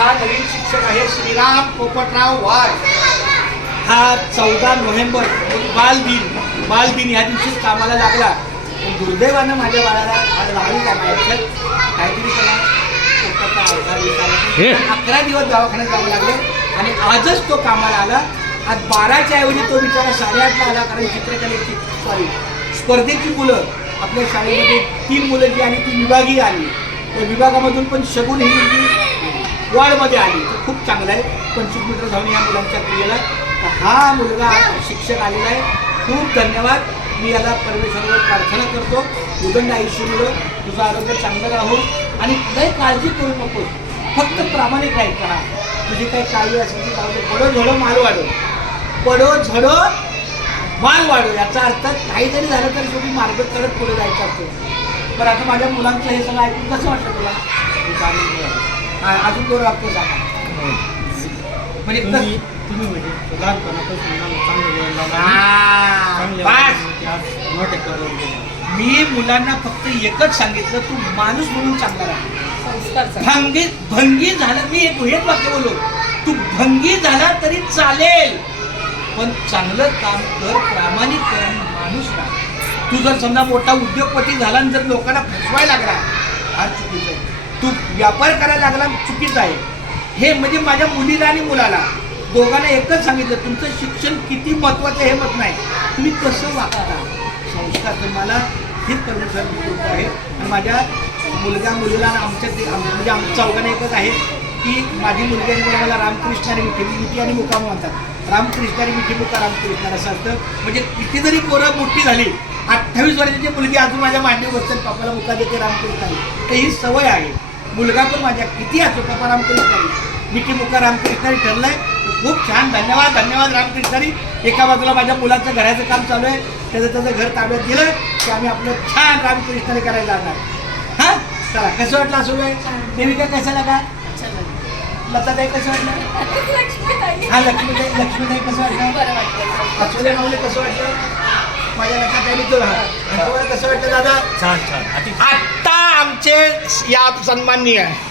हा नवीन शिक्षक आहे श्रीराम पोपटराव वाघ. हा 14 नोव्हेंबर बालदिन ह्या दिवशी कामाला लागला. पण दुर्दैवानं माझ्या बाळाला लागली का काहीतरी त्याला 11 दिवस दवाखान्यात जावं लागले आणि आजच तो कामाला आला. आज 12च्या ऐवजी तो बिचारा 8:30ला आला. कारण चित्रकलेची स्पर्धेची मुलं आपल्या शाळेमध्ये 3 मुलं जी आली ती विभागीय आली. त्या विभागामधून पण शगुन ही मुलगी वॉर्डमध्ये आली. तर खूप चांगलं आहे. 25 मीटर धावणे या मुलांच्या क्रियेला हा मुलगा शिक्षक आलेला आहे. खूप धन्यवाद. मी याला परमेश्वरावर प्रार्थना करतो उदंड आयुष्य मिळो, तुझं आरोग्य चांगलं राहो आणि काही काळजी करू नको. फक्त प्रामाणिक राहायचं. हा तुझी काही काळजी असेल ती काळजी. पडो झडो माल वाढो, पडो झडो माल वाढो. याचा अर्थ काही जरी झालं तरी शेवटी मार्ग करत पुढे जायचं असतो. पण आता माझ्या मुलांचं हे सगळं ऐकून कसं वाटतं तुला? अजून दोन वाक्य सांगा. म्हणजे तुम्ही म्हणजे मी मुलांना फक्त एकच सांगितलं, तू माणूस म्हणून चांगला राहा. भंगी झाला, मी हेच वाक्य बोललो, तू भंगी झाला तरी चालेल पण चांगलं काम कर, प्रामाणिक कर, माणूस राहा. तू जर समजा मोठा उद्योगपती झाला आणि जर लोकांना फसवायला लागला, हा चुकीचं आहे. तू व्यापार करायला लागला, चुकीचं आहे. हे म्हणजे माझ्या मुलीला आणि मुलाला दोघांना एकच सांगितलं, तुमचं शिक्षण किती महत्त्वाचं हे मत नाही, तुम्ही कसं वागता. संस्कार तुम्हाला हेच परमेश्वर आहे. आणि माझ्या मुलीला आमच्या म्हणजे आमच्या चौघांना एकच आहे की माझी मुलगी आणि मला रामकृष्ण आणि मिठी आणि मुकाम म्हणतात. रामकृष्ण आणि मिठी मुका रामकृष्ण असं असतं. म्हणजे किती जरी पोरं मोठी झाली, 28 वर्षाची मुलगी अजून माझ्या मांडीवर बसतात, पप्पाला मुका देते रामकृष्ण. तर ही सवय आहे. मुलगा पण माझ्या किती असतो पप्पा रामकृष्ण मिठी मुका रामकृष्णारी ठरलाय. खूप छान. धन्यवाद रामकृष्णारी. एका बाजूला माझ्या मुलाचं घराचं काम चालू आहे, त्याचं घर ताब्यात दिलं की आम्ही आपलं छान रामकृष्णारी करायला जाणार. हां चला, कसं वाटलं असं आहे देविका? कसं लागा लताताई? कसं वाटलं? हां लक्ष्मीताई कसं वाटलं? अचोले माऊली कसं वाटलं? माझ्या लक्षात तुम्हाला कसं वाटलं दादा? छान. आत्ता आमचे या सन्माननीय आहे